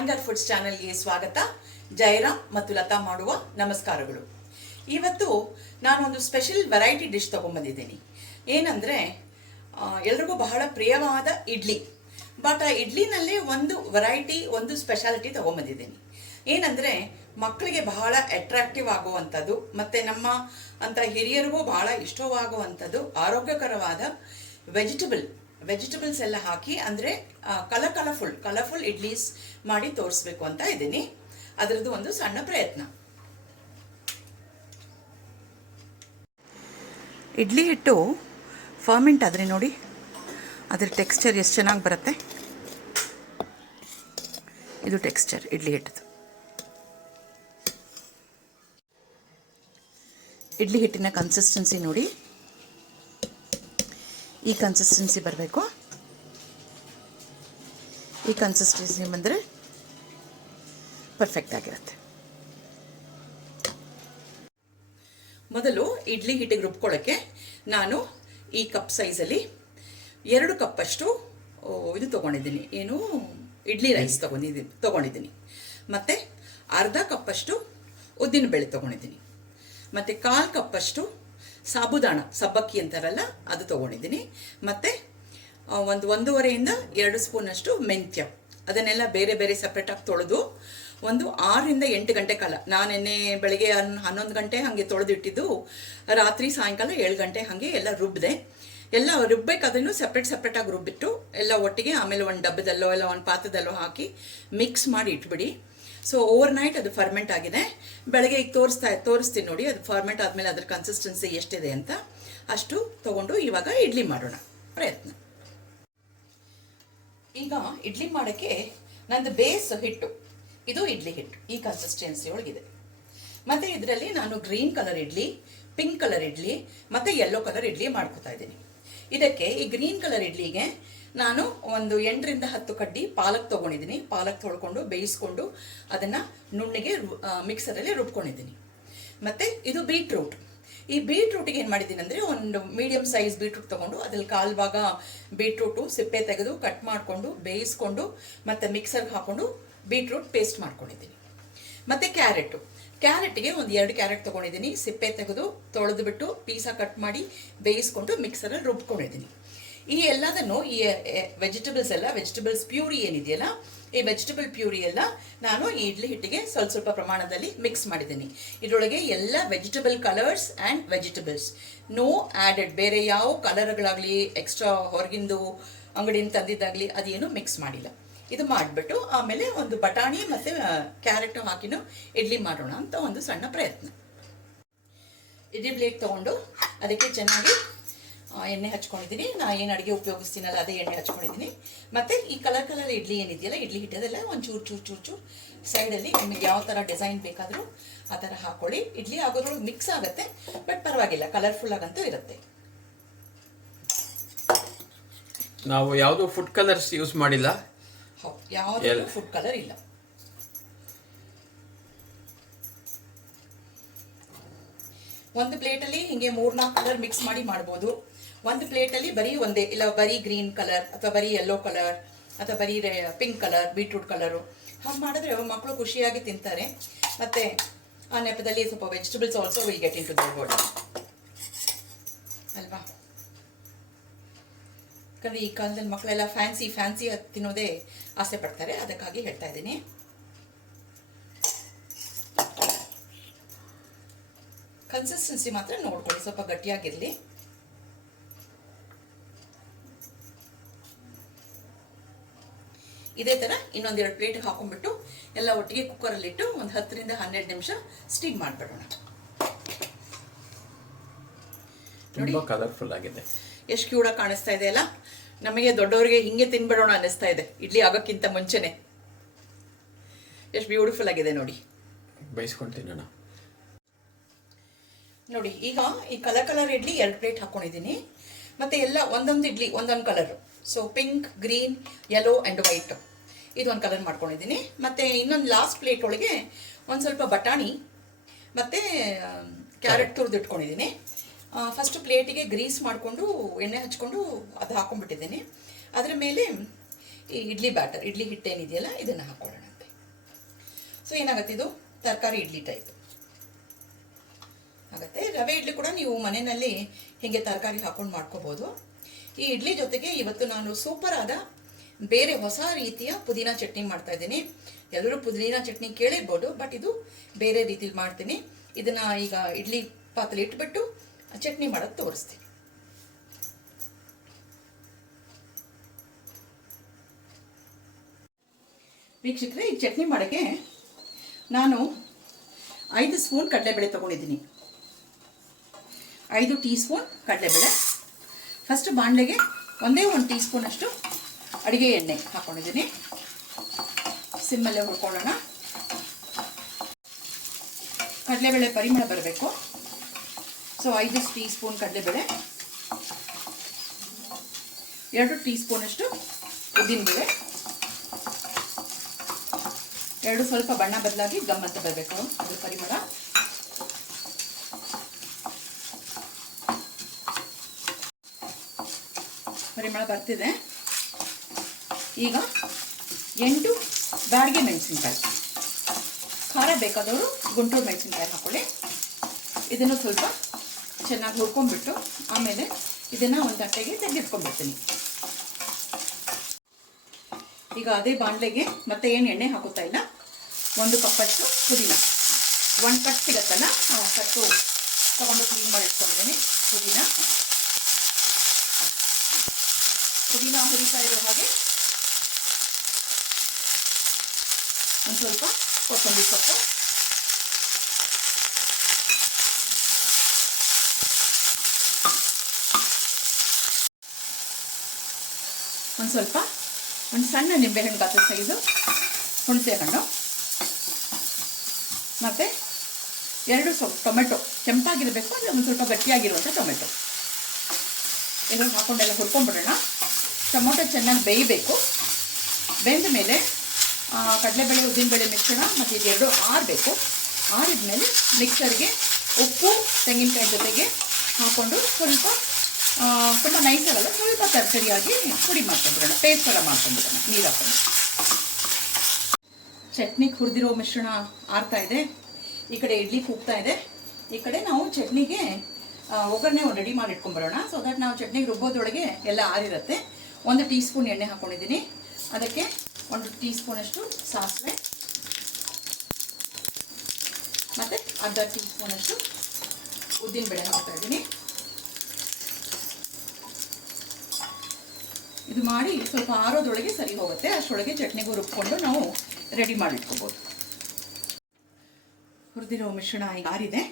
Anger foods ಚಾನೆಲ್ಗೆ ಸ್ವಾಗತ. ಜಯರಾಮ್ ಮತ್ತು ಲತಾ ಮಾಡುವ ನಮಸ್ಕಾರಗಳು. ಇವತ್ತು ನಾನೊಂದು ಸ್ಪೆಷಲ್ ವೆರೈಟಿ ಡಿಶ್ ತೊಗೊಂಬಂದಿದ್ದೀನಿ. ಏನಂದರೆ ಎಲ್ರಿಗೂ ಬಹಳ ಪ್ರಿಯವಾದ ಇಡ್ಲಿ. ಬಟ್ ಆ ಇಡ್ಲಿನಲ್ಲಿ ಒಂದು ವೆರೈಟಿ, ಒಂದು ಸ್ಪೆಷಾಲಿಟಿ ತೊಗೊಂಬಂದಿದ್ದೀನಿ. ಏನಂದರೆ ಮಕ್ಕಳಿಗೆ ಬಹಳ ಅಟ್ರಾಕ್ಟಿವ್ ಆಗುವಂಥದ್ದು ಮತ್ತು ನಮ್ಮ ಅಂತ ಹಿರಿಯರಿಗೂ ಬಹಳ ಇಷ್ಟವಾಗುವಂಥದ್ದು ಆರೋಗ್ಯಕರವಾದ ವೆಜಿಟಬಲ್ಸ್ ಎಲ್ಲ ಹಾಕಿ, ಅಂದರೆ ಕಲರ್ಫುಲ್ ಇಡ್ಲೀಸ್ ಮಾಡಿ ತೋರಿಸ್ಬೇಕು ಅಂತ ಇದ್ದೀನಿ. ಅದರದ್ದು ಒಂದು ಸಣ್ಣ ಪ್ರಯತ್ನ. ಇಡ್ಲಿ ಹಿಟ್ಟು ಫರ್ಮೆಂಟ್ ಆದರೆ ನೋಡಿ ಅದರ ಟೆಕ್ಸ್ಚರ್ ಎಷ್ಟು ಚೆನ್ನಾಗಿ ಬರುತ್ತೆ. ಇದು ಟೆಕ್ಸ್ಚರ್ ಇಡ್ಲಿ ಹಿಟ್ಟದು. ಇಡ್ಲಿ ಹಿಟ್ಟಿನ ಕನ್ಸಿಸ್ಟೆನ್ಸಿ ನೋಡಿ, ಈ ಕನ್ಸಿಸ್ಟೆನ್ಸಿ ಬರಬೇಕು. ಈ ಕನ್ಸಿಸ್ಟೆನ್ಸಿ ಬಂದರೆ ಪರ್ಫೆಕ್ಟ್ ಆಗಿರುತ್ತೆ. ಮೊದಲು ಇಡ್ಲಿ ಹಿಟ್ಟಿಗೆ ರುಬ್ಕೊಳ್ಳೋಕ್ಕೆ ನಾನು ಈ ಕಪ್ ಸೈಜಲ್ಲಿ 2 ಕಪ್ಪಷ್ಟು ಇದು ತೊಗೊಂಡಿದ್ದೀನಿ. ಏನು ಇಡ್ಲಿ ರೈಸ್ ತೊಗೊಂಡಿದ್ದೀನಿ. ಮತ್ತು ಅರ್ಧ ಕಪ್ಪಷ್ಟು ಉದ್ದಿನಬೇಳೆ ತೊಗೊಂಡಿದ್ದೀನಿ. ಮತ್ತು 1/4 ಕಪ್ಪಷ್ಟು ಸಾಬುದಾಣ, ಸಬ್ಬಕ್ಕಿ ಅಂತಾರಲ್ಲ, ಅದು ತೊಗೊಂಡಿದ್ದೀನಿ. ಮತ್ತು 1.5 to 2 ಸ್ಪೂನಷ್ಟು ಮೆಂತ್ಯ. ಅದನ್ನೆಲ್ಲ ಬೇರೆ ಬೇರೆ ಸಪ್ರೇಟಾಗಿ ತೊಳೆದು ಒಂದು 6 to 8 ಗಂಟೆ ಕಾಲ, ನಾನೆನ್ನೆ ಬೆಳಗ್ಗೆ 11 ಗಂಟೆ ಹಾಗೆ ತೊಳೆದಿಟ್ಟಿದ್ದು, ರಾತ್ರಿ ಸಾಯಂಕಾಲ 7 ಗಂಟೆ ಹಾಗೆ ಎಲ್ಲ ರುಬ್ಬಿದೆ. ಎಲ್ಲ ರುಬ್ಬೇಕಾದ್ರೂ ಸಪ್ರೇಟಾಗಿ ರುಬ್ಬಿಟ್ಟು ಎಲ್ಲ ಒಟ್ಟಿಗೆ ಆಮೇಲೆ ಒಂದು ಡಬ್ಬದಲ್ಲೋ ಇಲ್ಲ ಒಂದು ಪಾತ್ರದಲ್ಲೋ ಹಾಕಿ ಮಿಕ್ಸ್ ಮಾಡಿ ಇಟ್ಬಿಡಿ. ಸೊ ಓವರ್ ನೈಟ್ ಅದು ಫರ್ಮೆಂಟ್ ಆಗಿದೆ. ಬೆಳಗ್ಗೆ ಈಗ ತೋರಿಸ್ತೀನಿ ನೋಡಿ, ಅದು ಫರ್ಮೆಂಟ್ ಆದಮೇಲೆ ಅದ್ರ ಕನ್ಸಿಸ್ಟೆನ್ಸಿ ಎಷ್ಟಿದೆ ಅಂತ. ಅಷ್ಟು ತೊಗೊಂಡು ಇವಾಗ ಇಡ್ಲಿ ಮಾಡೋಣ ಪ್ರಯತ್ನ. ಈಗ ಇಡ್ಲಿ ಮಾಡೋಕ್ಕೆ ನಂದು ಬೇಸ್ ಹಿಟ್ಟು, ಇದು ಇಡ್ಲಿ ಹಿಟ್ಟು ಈ ಕನ್ಸಿಸ್ಟೆನ್ಸಿ ಒಳಗಿದೆ. ಮತ್ತು ಇದರಲ್ಲಿ ನಾನು green colour idli, pink colour idli ಮತ್ತು ಯೆಲ್ಲೋ ಕಲರ್ ಇಡ್ಲಿ ಮಾಡ್ಕೊತಾ ಇದ್ದೀನಿ. ಇದಕ್ಕೆ ಈ ಗ್ರೀನ್ ಕಲರ್ ಇಡ್ಲಿಗೆ ನಾನು ಒಂದು 8 to 10 ಕಡ್ಡಿ ಪಾಲಕ್ ತೊಗೊಂಡಿದ್ದೀನಿ. ಪಾಲಕ್ ತೊಳ್ಕೊಂಡು ಬೇಯಿಸ್ಕೊಂಡು ಅದನ್ನು ನುಣ್ಣಗೆ ಮಿಕ್ಸರಲ್ಲಿ ರುಬ್ಕೊಂಡಿದ್ದೀನಿ. ಮತ್ತು ಇದು ಬೀಟ್ರೂಟ್. ಈ ಬೀಟ್ರೂಟಿಗೆ ಏನು ಮಾಡಿದ್ದೀನಿ ಅಂದರೆ, ಒಂದು ಮೀಡಿಯಮ್ ಸೈಜ್ ಬೀಟ್ರೂಟ್ ತೊಗೊಂಡು ಅದ್ರಲ್ಲಿ 1/4 ಭಾಗ ಬೀಟ್ರೂಟು ಸಿಪ್ಪೆ ತೆಗೆದು ಕಟ್ ಮಾಡಿಕೊಂಡು ಬೇಯಿಸ್ಕೊಂಡು ಮತ್ತು ಮಿಕ್ಸರ್ಗೆ ಹಾಕ್ಕೊಂಡು ಬೀಟ್ರೂಟ್ ಪೇಸ್ಟ್ ಮಾಡ್ಕೊಂಡಿದ್ದೀನಿ. ಮತ್ತು ಕ್ಯಾರೆಟ್ಗೆ ಒಂದು 2 ಕ್ಯಾರೆಟ್ ತೊಗೊಂಡಿದ್ದೀನಿ. ಸಿಪ್ಪೆ ತೆಗೆದು ತೊಳೆದುಬಿಟ್ಟು ಪೀಸಾಗಿ ಕಟ್ ಮಾಡಿ ಬೇಯಿಸ್ಕೊಂಡು ಮಿಕ್ಸರಲ್ಲಿ ರುಬ್ಕೊಂಡಿದ್ದೀನಿ. ಈ ಎಲ್ಲದನ್ನು, ಈ ವೆಜಿಟಬಲ್ಸ್ ಪ್ಯೂರಿ ಏನಿದೆಯಲ್ಲ, ಈ ವೆಜಿಟಬಲ್ ಪ್ಯೂರಿ ಎಲ್ಲ ನಾನು ಈ ಇಡ್ಲಿ ಹಿಟ್ಟಿಗೆ ಸ್ವಲ್ಪ ಪ್ರಮಾಣದಲ್ಲಿ ಮಿಕ್ಸ್ ಮಾಡಿದ್ದೀನಿ. ಇದರೊಳಗೆ ಎಲ್ಲ vegetable colours and vegetables, no added, ಬೇರೆ ಯಾವ ಕಲರ್ಗಳಾಗಲಿ ಎಕ್ಸ್ಟ್ರಾ ಹೊರಗಿಂದು ಅಂಗಡಿಯಿಂದ ತಂದಿದ್ದಾಗಲಿ ಅದೇನು ಮಿಕ್ಸ್ ಮಾಡಿಲ್ಲ. ಇದು ಮಾಡಿಬಿಟ್ಟು ಆಮೇಲೆ ಒಂದು ಬಟಾಣಿ ಮತ್ತು ಕ್ಯಾರೆಟ್ ಹಾಕಿನೂ ಇಡ್ಲಿ ಮಾಡೋಣ ಅಂತ ಒಂದು ಸಣ್ಣ ಪ್ರಯತ್ನ. ಇಡ್ಲಿ ಪ್ಲೇಟ್ ತೊಗೊಂಡು ಅದಕ್ಕೆ ಚೆನ್ನಾಗಿ ಎಣ್ಣೆ ಹಚ್ಕೊಂಡಿದ್ದೀನಿ. ನಾನು ಏನು ಅಡುಗೆ ಉಪಯೋಗಿಸ್ತೀನಲ್ಲ ಅದೇ ಎಣ್ಣೆ ಹಚ್ಕೊಂಡಿದ್ದೀನಿ. ಮತ್ತು ಈ ಕಲರ್ ಇಡ್ಲಿ ಏನಿದೆಯಲ್ಲ, ಇಡ್ಲಿ ಹಿಟ್ಟದೆಲ್ಲ ಒಂದು ಚೂರು ಸೈಡಲ್ಲಿ ನಿಮಗೆ ಯಾವ ಥರ ಡಿಸೈನ್ ಬೇಕಾದರೂ ಆ ಥರ ಹಾಕ್ಕೊಳ್ಳಿ. ಇಡ್ಲಿ ಆಗೋದ್ರೊಳಗೆ ಮಿಕ್ಸ್ ಆಗುತ್ತೆ, ಬಟ್ ಪರವಾಗಿಲ್ಲ, ಕಲರ್ಫುಲ್ ಆಗಂತೂ ಇರುತ್ತೆ. ನಾವು ಯಾವುದೋ ಫುಡ್ ಕಲರ್ಸ್ ಯೂಸ್ ಮಾಡಿಲ್ಲ. ಹೌದು, ಯಾವುದೂ ಫುಡ್ ಕಲರ್ ಇಲ್ಲ. ಒಂದು ಪ್ಲೇಟಲ್ಲಿ ಹೀಗೆ 3-4 ಕಲರ್ ಮಿಕ್ಸ್ ಮಾಡಿ ಮಾಡ್ಬೋದು. ಒಂದು ಪ್ಲೇಟಲ್ಲಿ ಬರೀ ಒಂದೇ, ಇಲ್ಲ ಬರೀ ಗ್ರೀನ್ ಕಲರ್ ಅಥವಾ ಬರೀ ಯೆಲ್ಲೋ ಕಲರ್ ಅಥವಾ ಬರೀ ಪಿಂಕ್ ಕಲರ್, ಬೀಟ್ರೂಟ್ ಕಲರು ಹಾಗೆ ಮಾಡಿದ್ರೆ ಮಕ್ಕಳು ಖುಷಿಯಾಗಿ ತಿಂತಾರೆ. ಮತ್ತು ಆ ನೆಪದಲ್ಲಿ ಸ್ವಲ್ಪ vegetables also will get into their body ಅಲ್ವಾ. ಯಾಕಂದರೆ ಈ ಕಾಲದಲ್ಲಿ ಮಕ್ಕಳೆಲ್ಲ ಫ್ಯಾನ್ಸಿ ತಿನ್ನೋದೇ ಆಸೆ ಪಡ್ತಾರೆ, ಅದಕ್ಕಾಗಿ ಹೇಳ್ತಾ ಇದ್ದೀನಿ. ಕನ್ಸಿಸ್ಟೆನ್ಸಿ ಮಾತ್ರ ನೋಡ್ಕೊಳ್ಳಿ, ಸ್ವಲ್ಪ ಗಟ್ಟಿಯಾಗಿರಲಿ. ಇದೇ ಥರ ಇನ್ನೊಂದು 2 ಪ್ಲೇಟ್ ಹಾಕೊಂಡ್ಬಿಟ್ಟು ಎಲ್ಲ ಒಟ್ಟಿಗೆ ಕುಕ್ಕರಲ್ಲಿಟ್ಟು ಒಂದು 10 to 12 ನಿಮಿಷ ಸ್ಟೀಮ್ ಮಾಡಿಬಿಡೋಣ. ನೋಡಿ, ಕಲರ್ಫುಲ್ ಆಗಿದೆ, ಎಷ್ಟು ಕ್ಯೂಟಾಗಿ ಕಾಣಿಸ್ತಾ ಇದೆ ಅಲ್ಲ. ನಮಗೆ ದೊಡ್ಡವರಿಗೆ ಹಿಂಗೆ ತಿನ್ಬಿಡೋಣ ಅನ್ನಿಸ್ತಾ ಇದೆ, ಇಡ್ಲಿ ಆಗೋಕ್ಕಿಂತ ಮುಂಚೆನೆ. ಎಷ್ಟು ಬ್ಯೂಟಿಫುಲ್ ಆಗಿದೆ ನೋಡಿ. ಬೇಯಿಸ್ಕೊಂಡು ತಿನ್ನೋಣ ನೋಡಿ. ಈಗ ಈ ಕಲರ್ ಇಡ್ಲಿ 2 ಪ್ಲೇಟ್ ಹಾಕ್ಕೊಂಡಿದ್ದೀನಿ. ಮತ್ತು ಎಲ್ಲ ಒಂದೊಂದು ಇಡ್ಲಿ ಒಂದೊಂದು colour. So pink, green, yellow and white ಇದೊಂದು ಕಲರ್ ಮಾಡ್ಕೊಂಡಿದ್ದೀನಿ. ಮತ್ತು ಇನ್ನೊಂದು ಲಾಸ್ಟ್ ಪ್ಲೇಟ್ ಒಳಗೆ ಒಂದು ಸ್ವಲ್ಪ ಬಟಾಣಿ ಮತ್ತು ಕ್ಯಾರೆಟ್ ತುರಿದಿಟ್ಕೊಂಡಿದ್ದೀನಿ. ಫಸ್ಟ್ ಪ್ಲೇಟಿಗೆ ಗ್ರೀಸ್ ಮಾಡಿಕೊಂಡು ಎಣ್ಣೆ ಹಚ್ಕೊಂಡು ಅದು ಹಾಕೊಂಡ್ಬಿಟ್ಟಿದ್ದೀನಿ. ಅದರ ಮೇಲೆ ಈ ಇಡ್ಲಿ ಬ್ಯಾಟರ್, ಇಡ್ಲಿ ಹಿಟ್ಟೇನಿದೆಯಲ್ಲ ಇದನ್ನು ಹಾಕ್ಕೊಳ್ಳೋಣಂತೆ. ಸೊ ಏನಾಗುತ್ತೆ, ಇದು ತರಕಾರಿ ಇಡ್ಲಿ ಟೈಪ್ ಆಗುತ್ತೆ. ರವೆ ಇಡ್ಲಿ ಕೂಡ ನೀವು ಮನೆಯಲ್ಲಿ ಹೀಗೆ ತರಕಾರಿ ಹಾಕೊಂಡು ಮಾಡ್ಕೋಬೋದು. ಈ ಇಡ್ಲಿ ಜೊತೆಗೆ ಇವತ್ತು ನಾನು ಸೂಪರ್ ಆದ ಬೇರೆ ಹೊಸ ರೀತಿಯ ಪುದೀನ ಚಟ್ನಿ ಮಾಡ್ತಾ ಇದ್ದೀನಿ. ಎಲ್ಲರೂ ಪುದೀನ ಚಟ್ನಿ ಕೇಳಿರ್ಬೋದು, ಬಟ್ ಇದು ಬೇರೆ ರೀತಿಲಿ ಮಾಡ್ತೀನಿ. ಇದನ್ನ ಈಗ ಇಡ್ಲಿ ಪಾತ್ರೆ ಇಟ್ಬಿಟ್ಟು ಚಟ್ನಿ ಮಾಡೋದು ತೋರಿಸ್ತೀನಿ. ವೀಕ್ಷಕರೇ, ಈ ಚಟ್ನಿ ಮಾಡೋಕ್ಕೆ ನಾನು 5 ಸ್ಪೂನ್ ಕಡಲೆಬೇಳೆ ತೊಗೊಂಡಿದ್ದೀನಿ. 5 ಟೀ ಸ್ಪೂನ್ ಕಡಲೆಬೇಳೆ. ಫಸ್ಟ್ ಬಾಣಲೆಗೆ ಒಂದೇ 1 ಟೀ ಸ್ಪೂನ್ ಅಷ್ಟು ಅಡುಗೆ ಎಣ್ಣೆ ಹಾಕ್ಕೊಂಡಿದ್ದೀನಿ. ಸಿಮ್ಮಲ್ಲೇ ಹುರ್ಕೊಳ್ಳೋಣ. ಕಡಲೆಬೇಳೆ ಪರಿಮಳ ಬರಬೇಕು. ಸೊ 5 ಟೀ ಸ್ಪೂನ್ ಕಡಲೆಬೇಳೆ, 2 ಟೀ ಸ್ಪೂನ್ ಅಷ್ಟು ಉದ್ದಿನಬೇಳೆ, 2 ಸ್ವಲ್ಪ ಬಣ್ಣ ಬದಲಾಗಿ ಗಮ್ ಅಂತ ಬರಬೇಕು ಅದ್ರ ಪರಿಮಳ. ಪರಿಮಳ ಬರ್ತಿದೆ. ಈಗ 8 ಬ್ಯಾಡಗೆ ಮೆಣಸಿನ್ಕಾಯಿ, ಖಾರ ಬೇಕಾದವರು ಗುಂಟೂರು ಮೆಣಸಿನ್ಕಾಯಿ ಹಾಕೊಳ್ಳಿ. ಇದನ್ನು ಸ್ವಲ್ಪ ಚೆನ್ನಾಗಿ ಹುರ್ಕೊಂಡ್ಬಿಟ್ಟು ಆಮೇಲೆ ಇದನ್ನು ಒಂದು ತಟ್ಟೆಗೆ ತೆಗೆದಿಟ್ಕೊಂಡ್ಬಿಡ್ತೀನಿ. ಈಗ ಅದೇ ಬಾಣಲೆಗೆ ಮತ್ತೆ ಏನು ಎಣ್ಣೆ ಹಾಕುತ್ತಾ ಇಲ್ಲ, 1 ಕಪ್ಪಷ್ಟು ಪುದೀನ, 1 ಕಟ್ ಸಿಗತ್ತಲ್ಲ ಆ ಕಟ್ಟು ತಗೊಂಡು ಕ್ಲೀನ್ ಮಾಡಿ ಇಟ್ಕೊಂಡಿದ್ದೀನಿ. ಪುದೀನ ಹುರಿತಾ ಇರೋ ಹಾಗೆ ಒಂದು ಸ್ವಲ್ಪ ಕೊತ್ತಂಬರಿ ಸೊಪ್ಪು, ಒಂದು ಸಣ್ಣ ನಿಂಬೆಹಣ್ಣು ಗಾತ್ರದ ಸೈಜು ಹುಣಸೆ ಹಣ್ಣು, ಮತ್ತು 2 ಟೊಮೆಟೊ, ಕೆಂಪಾಗಿರಬೇಕು, ಅಂದರೆ ಒಂದು ಸ್ವಲ್ಪ ಗಟ್ಟಿಯಾಗಿರುವಂಥ ಟೊಮೆಟೊ. ಇದನ್ನು ಹಾಕೊಂಡೆಲ್ಲ ಹುರ್ಕೊಂಡ್ಬಿಡೋಣ. ಟೊಮೊಟೊ ಚೆನ್ನಾಗಿ ಬೇಯಬೇಕು. ಬೆಂದ ಮೇಲೆ ಕಡಲೆಬೇಳೆ ಉದ್ದಿನಬೇಳೆ ಮಿಶ್ರಣ ಮತ್ತು ಇದೆರಡು ಆರಬೇಕು. ಆರಿದ ಮೇಲೆ ಮಿಕ್ಸರ್ಗೆ ಉಪ್ಪು ತೆಂಗಿನಕಾಯಿ ಜೊತೆಗೆ ಹಾಕ್ಕೊಂಡು ಸ್ವಲ್ಪ ತುಂಬ ನೈಸಾಗಲ್ಲ, ಸ್ವಲ್ಪ ತರಕಾರಿಯಾಗಿ ಪುಡಿ ಮಾಡ್ಕೊಂಡ್ಬಿಡೋಣ, ಪೇಸ್ಟ್ ಎಲ್ಲ ಮಾಡ್ಕೊಂಡ್ಬಿಡೋಣ ನೀರು ಹಾಕೊಂಡು. ಚಟ್ನಿಗೆ ಹುರಿದಿರೋ ಮಿಶ್ರಣ ಆರ್ತಾ ಇದೆ, ಈ ಕಡೆ ಇಡ್ಲಿ ಕೂಗ್ತಾ ಇದೆ. ಈ ಕಡೆ ನಾವು ಚಟ್ನಿಗೆ ಒಗ್ಗರಣೆ ರೆಡಿ ಮಾಡಿ ಇಟ್ಕೊಂಡ್ಬರೋಣ. ಸೊ ದಟ್ ನಾವು ಚಟ್ನಿಗೆ ರುಬ್ಬೋದ್ರೊಳಗೆ ಎಲ್ಲ ಆರಿರುತ್ತೆ. 1 ಟೀ ಸ್ಪೂನ್ ಎಣ್ಣೆ ಹಾಕ್ಕೊಂಡಿದ್ದೀನಿ. ಅದಕ್ಕೆ 1 ಟೀ ಸ್ಪೂನಷ್ಟು ಸಾಸಿವೆ ಮತ್ತು ಅರ್ಧ ಟೀ ಸ್ಪೂನಷ್ಟು ಉದ್ದಿನಬೇಳೆ ಹಾಕ್ತಾ ಇದ್ದೀನಿ. ಇದು ಮಾಡಿ ಸ್ವಲ್ಪ ಆರೋದ್ರೊಳಗೆ ಸರಿ ಹೋಗುತ್ತೆ. ಅಷ್ಟರೊಳಗೆ ಚಟ್ನಿಗೂ ರುಬ್ಕೊಂಡು ನಾವು ರೆಡಿ ಮಾಡಿಟ್ಕೋಬೋದು. ಹುರಿದಿರೋ ಮಿಶ್ರಣ ಈಗ ಆರಿದೆ.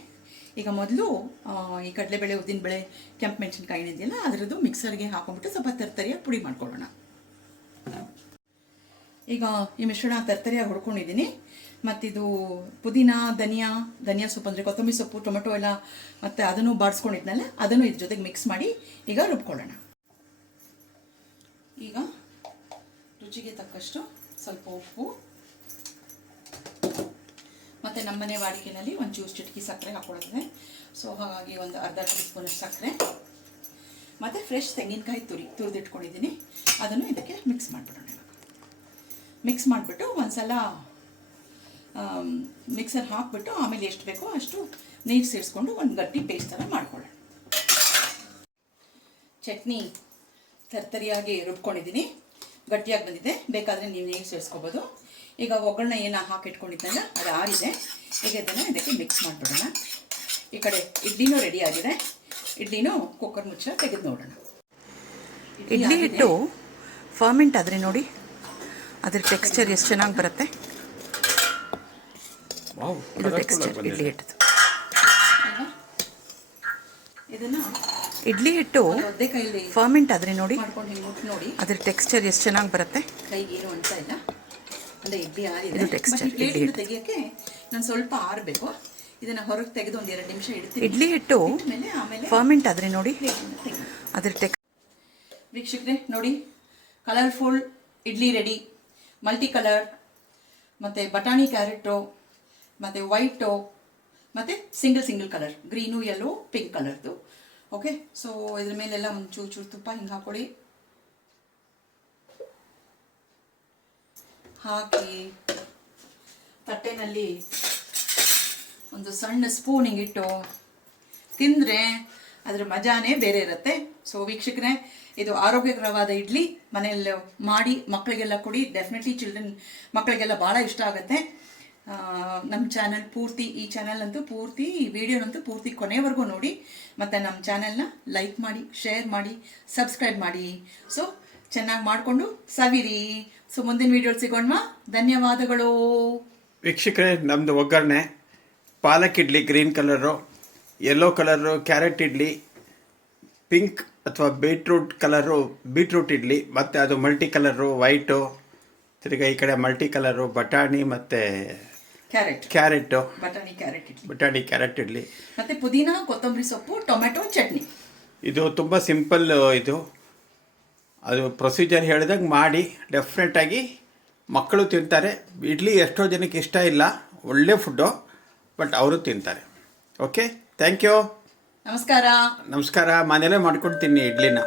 ಈಗ ಮೊದಲು ಈ ಕಡಲೆಬೇಳೆ ಉದ್ದಿನಬೇಳೆ ಕೆಂಪು ಮೆಣಸಿನ್ಕಾಯಿ ಏನಿದೆಯಲ್ಲ ಅದರದ್ದು ಮಿಕ್ಸರ್ಗೆ ಹಾಕೊಂಡ್ಬಿಟ್ಟು ಸ್ವಲ್ಪ ತರ್ತರಿಯಾಗಿ ಪುಡಿ ಮಾಡ್ಕೊಳ್ಳೋಣ. ಈಗ ಈ ಮಿಶ್ರಣ ತರ್ತರಿಯಾಗಿ ಹುಡ್ಕೊಂಡಿದ್ದೀನಿ. ಮತ್ತಿದು ಪುದೀನ ಧನಿಯಾ ಸೊಪ್ಪು ಅಂದರೆ ಕೊತ್ತಂಬರಿ ಸೊಪ್ಪು, ಟೊಮೆಟೊ ಎಲ್ಲ ಮತ್ತು ಅದನ್ನು ಬಾಡಿಸ್ಕೊಂಡಿದ್ನಲ್ಲ ಅದನ್ನು ಇದ್ರ ಜೊತೆಗೆ ಮಿಕ್ಸ್ ಮಾಡಿ ಈಗ ರುಬ್ಕೊಳ್ಳೋಣ. ಈಗ ರುಚಿಗೆ ತಕ್ಕಷ್ಟು ಸ್ವಲ್ಪ ಉಪ್ಪು ಮತ್ತು ನಮ್ಮನೆ ವಾಡಿಕೆಯಲ್ಲಿ ಒಂಚೂರು ಚಿಟಕಿ ಸಕ್ಕರೆ ಹಾಕ್ಕೊಳ್ಳೋದಿದೆ. ಸೊ ಹಾಗಾಗಿ ಒಂದು ಅರ್ಧ ಟೀ ಸ್ಪೂನಷ್ಟು ಸಕ್ಕರೆ ಮತ್ತು ಫ್ರೆಶ್ ತೆಂಗಿನಕಾಯಿ ತುರಿದಿಟ್ಕೊಂಡಿದ್ದೀನಿ. ಅದನ್ನು ಇದಕ್ಕೆ ಮಿಕ್ಸ್ ಮಾಡಿಬಿಡೋಣ. ಮಿಕ್ಸ್ ಮಾಡಿಬಿಟ್ಟು ಒಂದು ಸಲ ಮಿಕ್ಸರ್ ಹಾಕಿಬಿಟ್ಟು ಆಮೇಲೆ ಎಷ್ಟು ಬೇಕೋ ಅಷ್ಟು ನೀರು ಸೇರಿಸ್ಕೊಂಡು ಒಂದು ಗಟ್ಟಿ ಪೇಸ್ಟ್ ಥರ ಮಾಡ್ಕೊಳ್ಳೋಣ. ಚಟ್ನಿ ತರ್ತರಿಯಾಗಿ ರುಬ್ಕೊಂಡಿದ್ದೀನಿ, ಗಟ್ಟಿಯಾಗಿ ಬಂದಿದೆ. ಬೇಕಾದರೆ ನೀವು ನೀರು ಸೇರಿಸ್ಕೋಬೋದು. ಈಗ ಒಗ್ಗರಣೆ ಏನು ಹಾಕಿಟ್ಕೊಂಡಿದ್ದಲ್ಲ ಅದು ಆರಿದೆ. ಈಗ ಇದನ್ನು ಇದಕ್ಕೆ ಮಿಕ್ಸ್ ಮಾಡಿಬಿಡೋಣ. ಈ ಕಡೆ ಇಡ್ಲಿನೂ ರೆಡಿ ಆಗಿದೆ. ಇಡ್ಲಿನೂ ಕುಕ್ಕರ್ ಮುಚ್ಚ ತೆಗೆದು ನೋಡೋಣ. ಇಡ್ಲಿ ಹಿಟ್ಟು ಫರ್ಮೆಂಟ್ ಆದರೆ ನೋಡಿ ಅದ್ರ ಟೆಕ್ಸ್ಚರ್ ಎಷ್ಟು ಚೆನ್ನಾಗಿ ಬರುತ್ತೆ. ಇದು ಟೆಕ್ಸ್ಚರ್ ಇಡ್ಲಿ ಹಿಟ್ಟು. ಇದನ್ನು ಇಡ್ಲಿ ಹಿಟ್ಟು ಫರ್ಮೆಂಟ್ ಆದರೆ ನೋಡಿ ಮಾಡ್ಕೊಂಡು ಹಿಂಗೆ ಮುಟ್ಟು ನೋಡಿ ಅದ್ರ ಟೆಕ್ಸ್ಚರ್ ಎಷ್ಟು ಚೆನ್ನಾಗಿ ಬರುತ್ತೆ. ಕೈಗೆ ಏನು ಅಂತ ಇಲ್ಲ, ಅಂದರೆ ಇಡ್ಲಿ ಆರಿದೆ. ಇದು ಟೆಕ್ಸ್ಚರ್ ಇಡ್ಲಿ ಹಿಟ್ಟು ತೆಗಿಯೋಕ್ಕೆ ನಾನು ಸ್ವಲ್ಪ ಆರಬೇಕು. ಇದನ್ನು ಹೊರಗೆ ತೆಗೆದು ಒಂದು 2 ನಿಮಿಷ ಇಡ್ತೀನಿ. ಇಡ್ಲಿ ಹಿಟ್ಟು ಆಮೇಲೆ ಫರ್ಮೆಂಟ್ ಆದರೆ ನೋಡಿ ಅದ್ರ ವೀಕ್ಷಕರೇ ನೋಡಿ, colourful idli ready. Multi colour ಮತ್ತು ಬಟಾಣಿ ಕ್ಯಾರೆಟು ಮತ್ತು ವೈಟು ಮತ್ತು single colour, green yellow pink ಕಲರ್ದು. ಓಕೆ, ಸೊ ಇದ್ರ ಮೇಲೆಲ್ಲ ಒಂದು ಚೂರು ತುಪ್ಪ ಹಿಂಗೆ ಹಾಕೊಳ್ಳಿ. ಹಾಕಿ ತಟ್ಟೆನಲ್ಲಿ ಒಂದು ಸಣ್ಣ ಸ್ಪೂನ್ ಹಿಂಗಿಟ್ಟು ತಿಂದರೆ ಅದರ ಮಜಾನೇ ಬೇರೆ ಇರುತ್ತೆ. ಸೊ ವೀಕ್ಷಕರೇ, ಇದು ಆರೋಗ್ಯಕರವಾದ ಇಡ್ಲಿ ಮನೆಯಲ್ಲಿ ಮಾಡಿ ಮಕ್ಕಳಿಗೆಲ್ಲ ಕೊಡಿ. ಡೆಫಿನೆಟ್ಲಿ ಮಕ್ಕಳಿಗೆಲ್ಲ ಭಾಳ ಇಷ್ಟ ಆಗುತ್ತೆ. ನಮ್ಮ ಚಾನಲ್ ಪೂರ್ತಿ, ಈ ಚಾನಲ್ ಅಂತೂ ಪೂರ್ತಿ, ಈ ವಿಡಿಯೋನಂತೂ ಪೂರ್ತಿ ಕೊನೆವರೆಗೂ ನೋಡಿ. ಮತ್ತು ನಮ್ಮ ಚಾನಲ್ನ ಲೈಕ್ ಮಾಡಿ, ಶೇರ್ ಮಾಡಿ, ಸಬ್ಸ್ಕ್ರೈಬ್ ಮಾಡಿ. ಸೊ ಚೆನ್ನಾಗಿ ಮಾಡಿಕೊಂಡು ಸವಿರಿ. ಸೊ ಮುಂದಿನ ವಿಡಿಯೋ ಸಿಗೋಣ. ಧನ್ಯವಾದಗಳು ವೀಕ್ಷಕರೇ. ನಮ್ಮದು ಒಗ್ಗರಣೆ palak idli green colour, yellow colour carrot idli, pink ಅಥವಾ ಬೀಟ್ರೂಟ್ ಕಲರು ಬೀಟ್ರೂಟ್ ಇಡ್ಲಿ, ಮತ್ತು ಅದು ಮಲ್ಟಿ ಕಲರು ವೈಟು, ತಿರ್ಗಿ ಈ ಕಡೆ ಮಲ್ಟಿ ಕಲರು ಬಟಾಣಿ ಮತ್ತು ಕ್ಯಾರೆಟು, ಬಟಾಣಿ ಕ್ಯಾರೆಟ್ ಇಡ್ಲಿ, ಮತ್ತು ಪುದೀನ ಕೊತ್ತಂಬರಿ ಸೊಪ್ಪು ಟೊಮೆಟೊ ಚಟ್ನಿ. ಇದು ತುಂಬ ಸಿಂಪಲ್. ಇದು ಅದು ಪ್ರೊಸೀಜರ್ ಹೇಳಿದಾಗ ಮಾಡಿ, ಡೆಫಿನೆಟಾಗಿ ಮಕ್ಕಳು ತಿಂತಾರೆ. ಇಡ್ಲಿ ಎಷ್ಟೋ ಜನಕ್ಕೆ ಇಷ್ಟ ಇಲ್ಲ, ಒಳ್ಳೆ ಫುಡ್ಡು, ಬಟ್ ಅವರು ತಿಂತಾರೆ. ಓಕೆ, ಥ್ಯಾಂಕ್ ಯು, ನಮಸ್ಕಾರ. ಮನೇಲೇ ಮಾಡ್ಕೊಡ್ತೀನಿ ಇಡ್ಲಿನ.